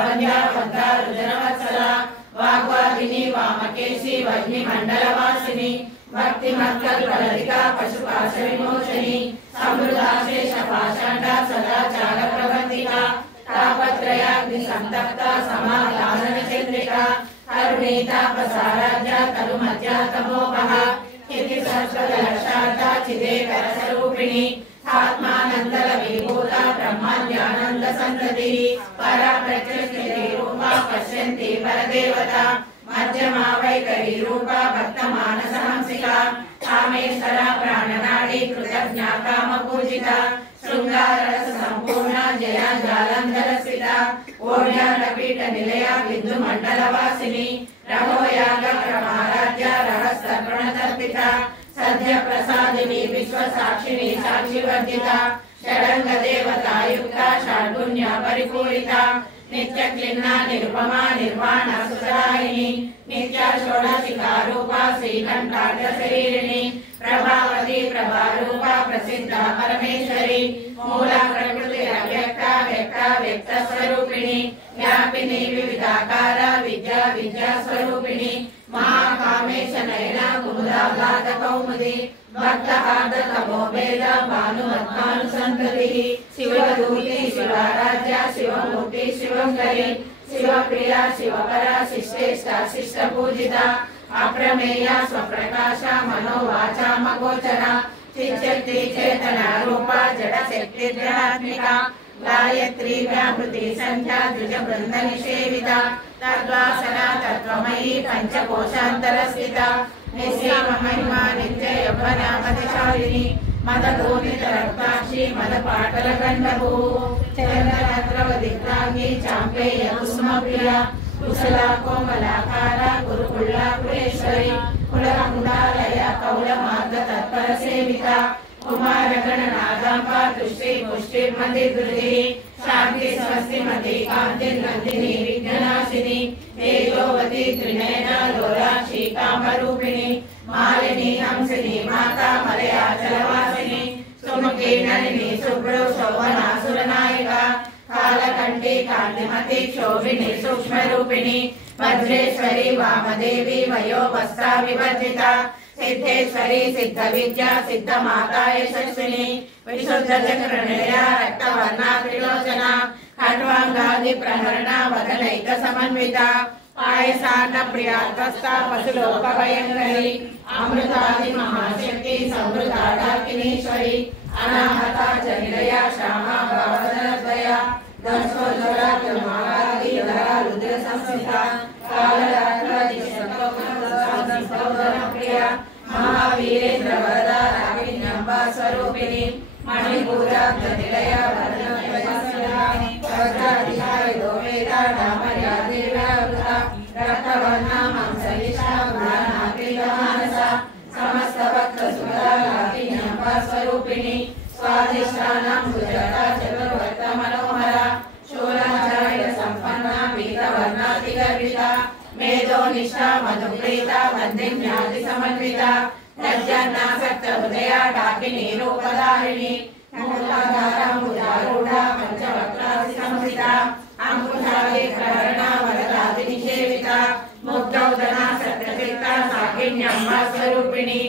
वंद्यावतारुजनवत्सला वाग्वादिनी वामकेशी वह्निमण्डलवासिनी भक्तिमत्कल्पललिका पशुपाशविमोचनी समृद्धाशेषपाषाण्डा सदाचारप्रबन्धिका तापत्रयाग्निसन्तप्ता समाधानचन्द्रिका करुणीतापसाराध्या तनुमध्या तमोपः हितिसत्त्वदलक्षार्था चिदेकरस्वरूपिणी आत्मानन्दलविभूता ब्रह्माद्यानन्दसन्ततिः परा प्रकृतिरूपा पश्यन्ति परदेवता मध्यमा वैखरी रूपा भक्तमानसहंसिका कामेश्वरा प्राणनाडी कृतज्ञा कामपूजिता शृङ्गाररससम्पूर्णा जया जालन्धरस्थिता ओढ्यालपीठनिलया बिन्दुमण्डलवासिनी रघोयागप्रमाराध्या रहस्यप्रणतर्पिता सद्य प्रसादिनी विश्वसाक्षिणी साक्षिवर्जिता षडंग देवतायुक्ता षड्गुण्य परिपूरिता नित्यक्लिन्ना निरुपमा निर्वाण सुतरायिनी नित्या षोडशिका रूपा श्रीकण्ठाढ्यशरीरिणी प्रभावती प्रभारूपा प्रसिद्धा परमेश्वरी मूला प्रकृति अव्यक्ता व्यक्ता व्यक्तस्वरूपिणी व्यापिनी विविधाकारा विद्या विद्यास्वरूपिणी महाकामेश नयना कुमुदाघात कौमुदी भक्तहार्दतमोभेद भानुमत्मानुसन्ततिः शिवदूती शिवाराध्या शिवमूर्ति शिवङ्करी शिवप्रिया शिवपरा शिष्टेष्टा शिष्टपूजिता अप्रमेया स्वप्रकाशा मनोवाचामगोचरा चिच्चक्ति चेतना रूपा जडशक्तिर्जडात्मिका गायत्री व्याहृति संध्या द्विजवृन्द निषेविता तद्वासना तत्त्वमयी पंचकोशान्तरस्थिता निःसीम महिमा नित्य यौवना मदशालिनी मदगोपित रक्ताक्षी मदपाटलगण्डभू चन्द्रनत्रवदिग्धांगी चाम्पेय कुसुमप्रिया कुशला कोमलाकारा गुरुकुला कुलेश्वरी कुलकुण्डालया कौलमार्ग तत्पर सेविता कुमारगणनागाम्बा तुष्टि पुष्टिर्मतिर्धृतिः शान्ति स्वस्तिमती कान्तिर्नन्दिनी विघ्ननाशिनी तेजोवती त्रिनयना लोलाक्षी कामरूपिणी मालिनी हंसिनी माता मलयाचलवासिनी सुमुखी नलिनी शुभ्रो शोभना सुरनायिका कालकण्ठी कान्तिमती क्षोभिनी सूक्ष्मरूपिणी वज्रेश्वरी वामदेवी वयोवस्था विवर्जिता सिद्धेश्वरी सिद्धविद्या सिद्धमाता यशस्विनी विशुद्धचक्रनिलया रक्तवर्णा त्रिलोचना खड्वाङ्गादि प्रहरणा वदनैक समन्विता पायसान्न प्रियार्थस्था पशुलोकभयङ्करी अमृतादि महाशक्ति समृता डाकिनीश्वरी अनाहता च निलया श्यामा भावदनद्वया दर्शोज्वला महारादि धरा रुद्र संस्थिता कालरात्रिप्रिया महावीरेन्द्र वरदा रागिण्यम्बा स्वरूपिणी मणिपूजा निलया वज्राधिकाय दोवेदा डामर्या देव्यावृता रक्तवर्णा हंसलिषा मानसा समस्त भक्त सुधा रागिण्यम्बा स्वरूपिणी स्वादिष्टानां सुजाता चतुर्वर्त मनोहरा शूलाचार्य संपन्ना पीतवर्णातिगर्विता मेधोनिष्ठा मधुप्रीता वन्दिन्यादि समन्विता लज्जन्नासक्त हृदया डाकिनी रूपधारिणी मूलाधाराम्बुजारूढा पंचवक्त्रासि संस्थिता अंकुशादि प्रहरणा वरदादि निषेविता मुग्धौदना सत्यचित्ता साकिन्यम्बा स्वरूपिणी